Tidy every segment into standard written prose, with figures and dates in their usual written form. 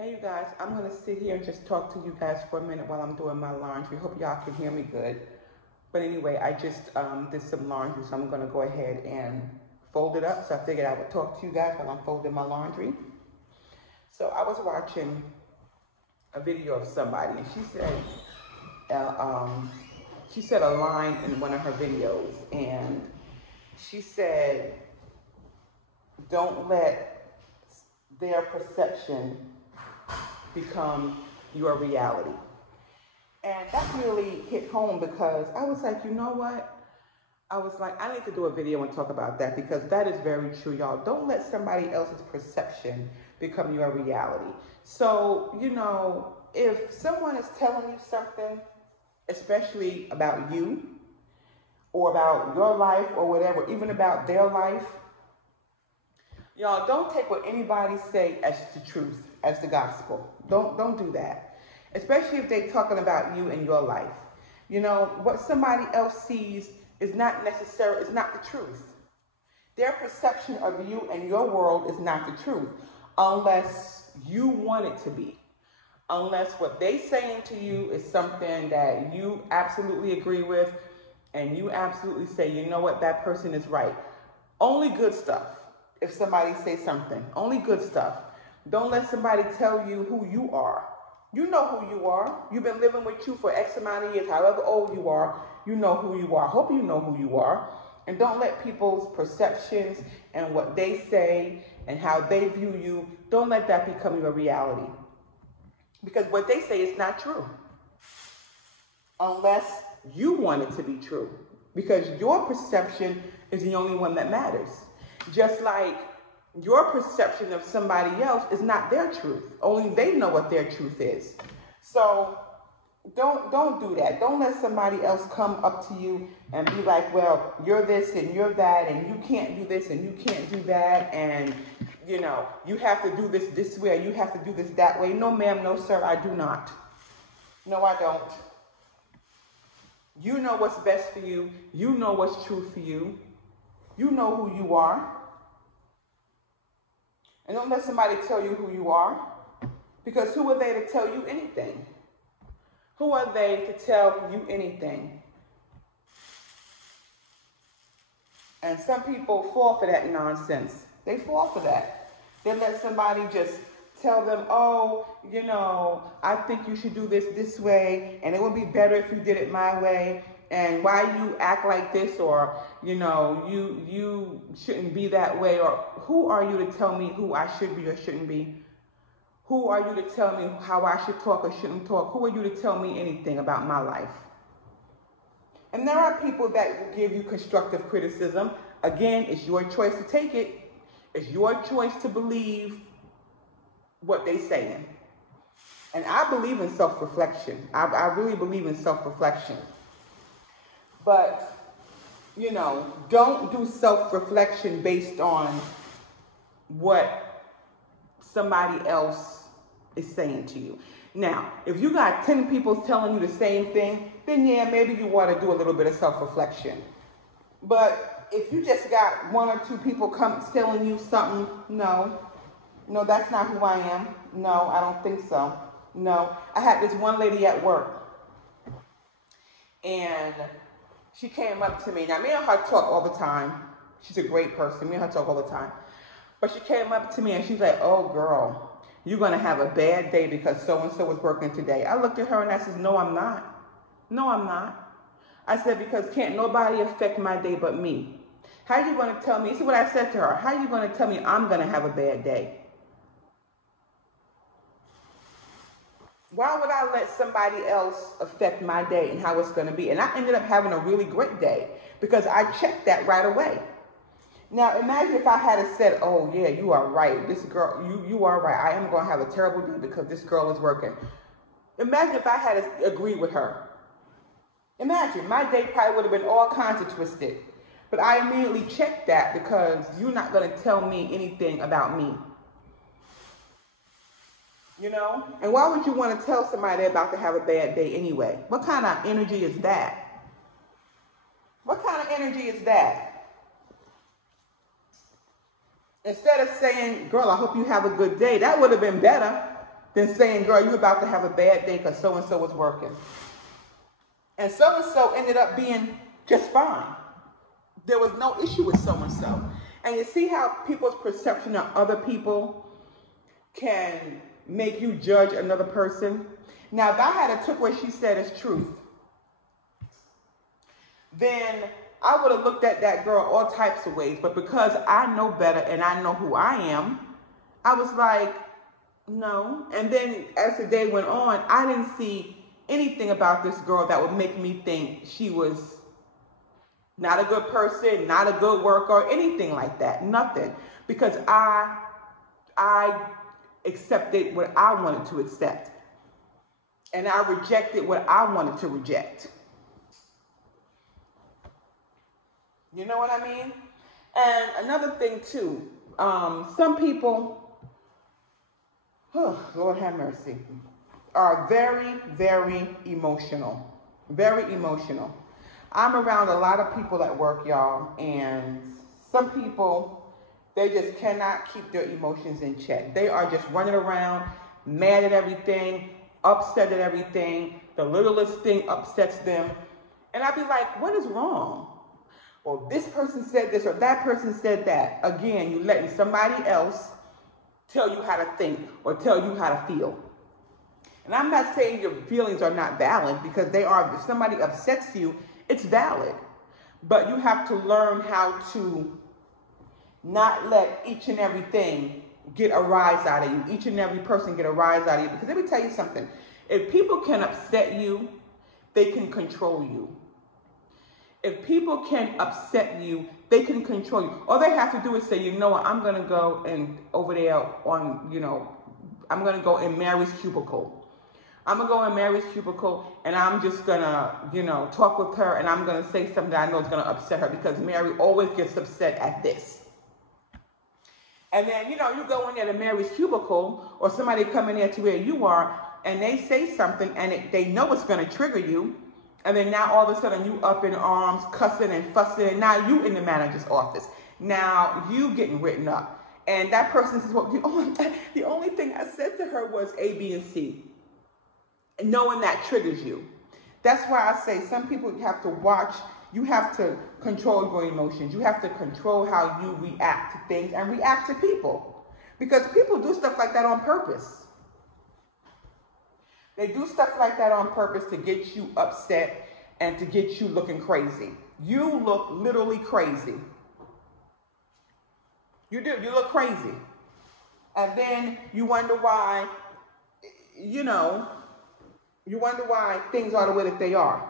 Hey you guys, I'm going to sit here and just talk to you guys for a minute while I'm doing my laundry. Hope y'all can hear me good. But anyway, I just did some laundry, so I'm going to go ahead and fold it up. So I figured I would talk to you guys while I'm folding my laundry. So I was watching a video of somebody, and she said a line in one of her videos, and she said, don't let their perception become your reality. And that really hit home because I was like, you know what? I was like, I need to do a video and talk about that because that is very true, y'all. Don't let somebody else's perception become your reality. So, you know, if someone is telling you something, especially about you or about your life or whatever, even about their life, y'all, don't take what anybody say as the truth, as the gospel. Don't do that. Especially if they're talking about you and your life. You know, what somebody else sees is not necessarily, is not the truth. Their perception of you and your world is not the truth unless you want it to be. Unless what they saying to you is something that you absolutely agree with and you absolutely say, you know what, that person is right. Only good stuff. If somebody says something, only good stuff. Don't let somebody tell you who you are. You know who you are. You've been living with you for X amount of years, however old you are, you know who you are. Hope you know who you are. And don't let people's perceptions and what they say and how they view you, don't let that become your reality. Because what they say is not true. Unless you want it to be true. Because your perception is the only one that matters. Just like your perception of somebody else is not their truth. Only they know what their truth is. So don't do that. Don't let somebody else come up to you and be like, well, you're this and you're that and you can't do this and you can't do that and, you know, you have to do this way or you have to do this that way. No, ma'am, no, sir, I do not. No, I don't. You know what's best for you. You know what's true for you. You know who you are. And don't let somebody tell you who you are. Because who are they to tell you anything? Who are they to tell you anything? And some people fall for that nonsense. They fall for that. They let somebody just tell them, oh, you know, I think you should do this way, and it would be better if you did it my way. And why you act like this, or, you know, you shouldn't be that way, or who are you to tell me who I should be or shouldn't be? Who are you to tell me how I should talk or shouldn't talk? Who are you to tell me anything about my life? And there are people that will give you constructive criticism. Again, it's your choice to take it. It's your choice to believe what they're saying. And I believe in self-reflection. I really believe in self-reflection. But, you know, don't do self-reflection based on what somebody else is saying to you. Now, if you got 10 people telling you the same thing, then yeah, maybe you want to do a little bit of self-reflection. But if you just got 1 or 2 people telling you something, no, that's not who I am. No, I don't think so. No. I had this one lady at work, and she came up to me. Now, me and her talk all the time. She's a great person. Me and her talk all the time. But she came up to me and she's like, oh, girl, you're going to have a bad day because so-and-so was working today. I looked at her and I said, no, I'm not. No, I'm not. I said, because can't nobody affect my day but me. How are you going to tell me? This is what I said to her. How are you going to tell me I'm going to have a bad day? Why would I let somebody else affect my day and how it's going to be? And I ended up having a really great day because I checked that right away. Now, imagine if I had said, oh, yeah, you are right. This girl, you are right. I am going to have a terrible day because this girl is working. Imagine if I had agreed with her. Imagine, my day probably would have been all kinds of twisted. But I immediately checked that because you're not going to tell me anything about me. You know? And why would you want to tell somebody they're about to have a bad day anyway? What kind of energy is that? What kind of energy is that? Instead of saying, girl, I hope you have a good day, that would have been better. than saying, girl, you're about to have a bad day because so-and-so was working. And so-and-so ended up being just fine. There was no issue with so-and-so. And you see how people's perception of other people can make you judge another person? Now, if I had took what she said as truth, then I would have looked at that girl all types of ways. But because I know better and I know who I am, I was like, no. And then as the day went on, I didn't see anything about this girl that would make me think she was not a good person, not a good worker, or anything like that. Nothing. Because I accepted what I wanted to accept. And I rejected what I wanted to reject. You know what I mean? And another thing too, some people, oh, Lord have mercy, are very, very emotional. Very emotional. I'm around a lot of people at work, y'all, and some people, they just cannot keep their emotions in check. They are just running around, mad at everything, upset at everything. The littlest thing upsets them. And I'd be like, what is wrong? Or this person said this or that person said that. Again, you're letting somebody else tell you how to think or tell you how to feel. And I'm not saying your feelings are not valid, because they are. If somebody upsets you, it's valid. But you have to learn how to not let each and everything get a rise out of you. Each and every person get a rise out of you. Because let me tell you something. If people can upset you, they can control you. If people can upset you, they can control you. All they have to do is say, you know what, I'm going to go and over there on, I'm going to go in Mary's cubicle. I'm going to go in Mary's cubicle and I'm just going to, talk with her, and I'm going to say something that I know is going to upset her, because Mary always gets upset at this. And then, you go in there to Mary's cubicle, or somebody come in there to where you are, and they say something, and they know it's going to trigger you. And then now all of a sudden you up in arms, cussing and fussing, and now you in the manager's office. Now you getting written up. And that person says, well, the only thing I said to her was A, B, and C. And knowing that triggers you. That's why I say some people have to watch. You have to control your emotions. You have to control how you react to things and react to people. Because people do stuff like that on purpose. They do stuff like that on purpose to get you upset and to get you looking crazy. You look literally crazy. You do. You look crazy. And then you wonder why, you wonder why things are the way that they are.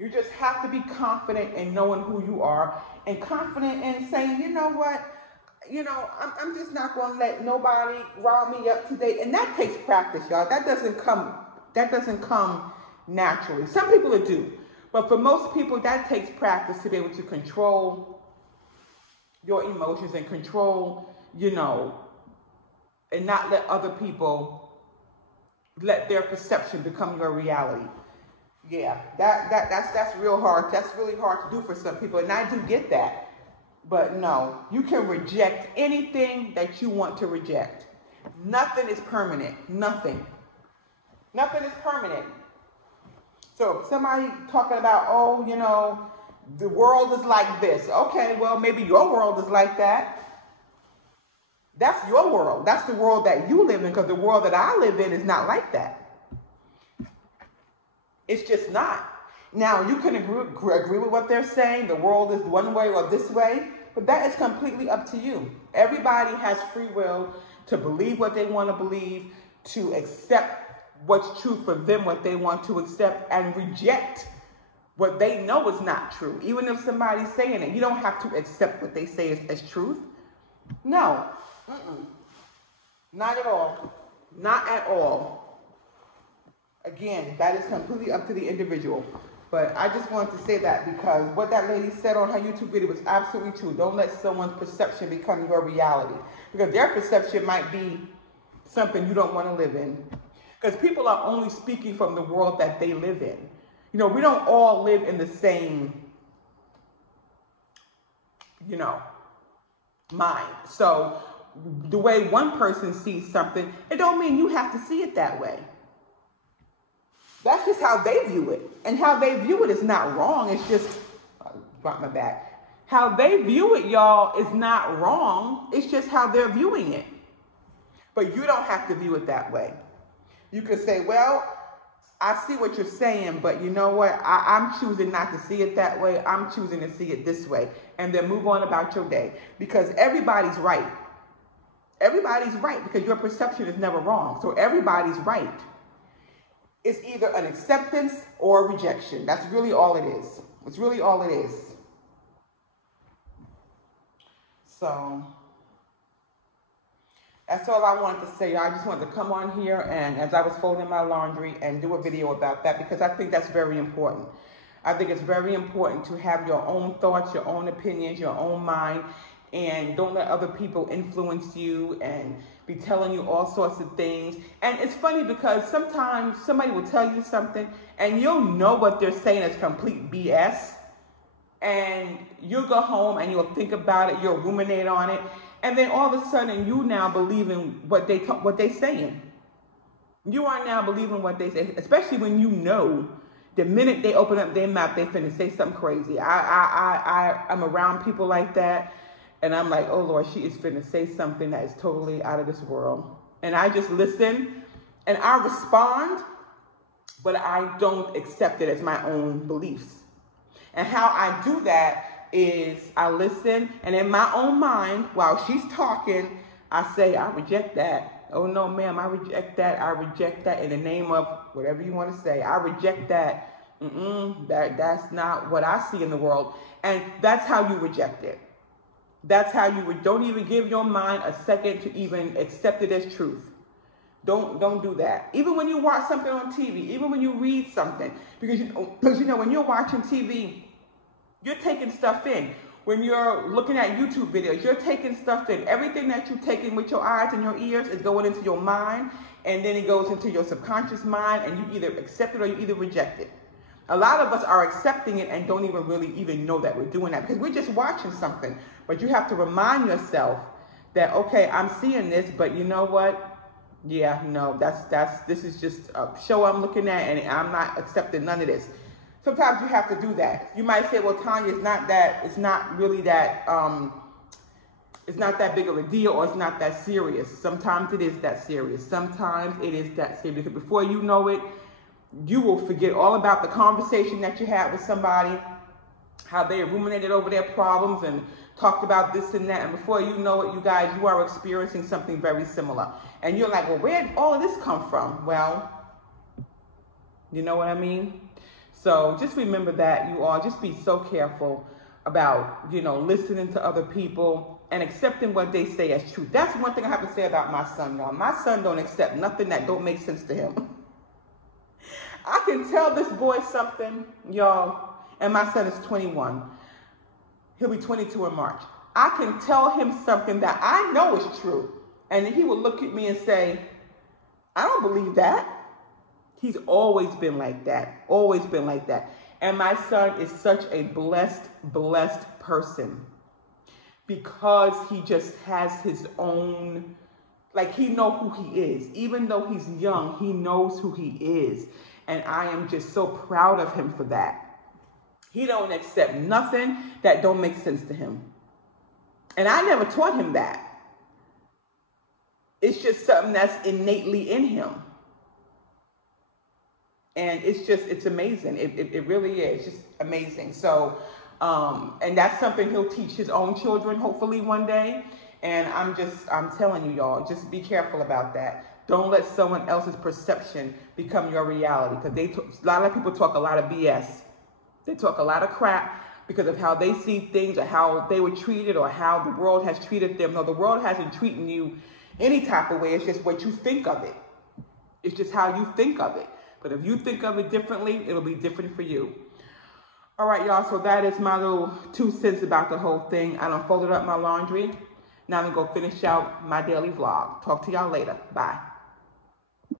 You just have to be confident in knowing who you are, and confident in saying, you know what? I'm just not going to let nobody rile me up today. And that takes practice, y'all. That doesn't come naturally. Some people do. But for most people, that takes practice to be able to control your emotions and control, and not let other people let their perception become your reality. Yeah, that's real hard. That's really hard to do for some people. And I do get that. But no, you can reject anything that you want to reject. Nothing is permanent. Nothing. Nothing is permanent. So if somebody talking about, the world is like this. Okay, well, maybe your world is like that. That's your world. That's the world that you live in, because the world that I live in is not like that. It's just not. Now, you can agree with what they're saying. The world is one way or this way, but that is completely up to you. Everybody has free will to believe what they want to believe, to accept what's true for them, what they want to accept, and reject what they know is not true. Even if somebody's saying it, you don't have to accept what they say as truth. No. Not at all. Not at all. Again, that is completely up to the individual. But I just wanted to say that, because what that lady said on her YouTube video was absolutely true. Don't let someone's perception become your reality, because their perception might be something you don't want to live in. Because people are only speaking from the world that they live in. We don't all live in the same, mind. So the way one person sees something, it don't mean you have to see it that way. That's just how they view it. And how they view it is not wrong. It's just, drop my back. How they view it, y'all, is not wrong. It's just how they're viewing it. But you don't have to view it that way. You could say, well, I see what you're saying, but you know what? I'm choosing not to see it that way. I'm choosing to see it this way. And then move on about your day. Because everybody's right. Everybody's right because your perception is never wrong. So everybody's right. It's either an acceptance or a rejection. That's really all it is. It's really all it is. So that's all I wanted to say. I just wanted to come on here and as I was folding my laundry and do a video about that because I think that's very important. I think it's very important to have your own thoughts, your own opinions, your own mind, and don't let other people influence you and be telling you all sorts of things. And it's funny because sometimes somebody will tell you something and you'll know what they're saying is complete BS. And you'll go home and you'll think about it, you'll ruminate on it. And then all of a sudden you now believe in what they're saying. You are now believing what they say, especially when you know the minute they open up their mouth, they finna say something crazy. I'm around people like that. And I'm like, oh, Lord, she is finna say something that is totally out of this world. And I just listen and I respond, but I don't accept it as my own beliefs. And how I do that is I listen and in my own mind, while she's talking, I say, I reject that. Oh, no, ma'am, I reject that. I reject that in the name of whatever you want to say. I reject that. That's not what I see in the world. And that's how you reject it. That's how you don't even give your mind a second to even accept it as truth. Don't do that. Even when you watch something on TV, even when you read something, because you know when you're watching TV, you're taking stuff in. When you're looking at YouTube videos, you're taking stuff in. Everything that you take in with your eyes and your ears is going into your mind, and then it goes into your subconscious mind, and you either accept it or you either reject it. A lot of us are accepting it and don't even really know that we're doing that because we're just watching something. But you have to remind yourself that, okay, I'm seeing this, but you know what? Yeah, no, this is just a show I'm looking at and I'm not accepting none of this. Sometimes you have to do that. You might say, well, Tanya, it's not really that, it's not that big of a deal or it's not that serious. Sometimes it is that serious. Sometimes it is that serious because before you know it, you will forget all about the conversation that you had with somebody, how they ruminated over their problems and talked about this and that. And before you know it, you guys, you are experiencing something very similar. And you're like, well, where did all of this come from? Well, you know what I mean? So just remember that you all just be so careful about, listening to other people and accepting what they say as truth. That's one thing I have to say about my son, y'all. My son don't accept nothing that don't make sense to him. I can tell this boy something, y'all, and my son is 21. He'll be 22 in March. I can tell him something that I know is true. And he will look at me and say, I don't believe that. He's always been like that. Always been like that. And my son is such a blessed person because he just has his own, he knows who he is. Even though he's young, he knows who he is. And I am just so proud of him for that. He don't accept nothing that don't make sense to him. And I never taught him that. It's just something that's innately in him. And it's amazing. It really is just amazing. So, and that's something he'll teach his own children, hopefully one day. And I'm telling you, y'all, just be careful about that. Don't let someone else's perception become your reality. Because a lot of people talk a lot of BS. They talk a lot of crap because of how they see things or how they were treated or how the world has treated them. No, the world hasn't treated you any type of way. It's just what you think of it. It's just how you think of it. But if you think of it differently, it'll be different for you. All right, y'all. So that is my little 2 cents about the whole thing. I done folded up my laundry. Now I'm going to go finish out my daily vlog. Talk to y'all later. Bye.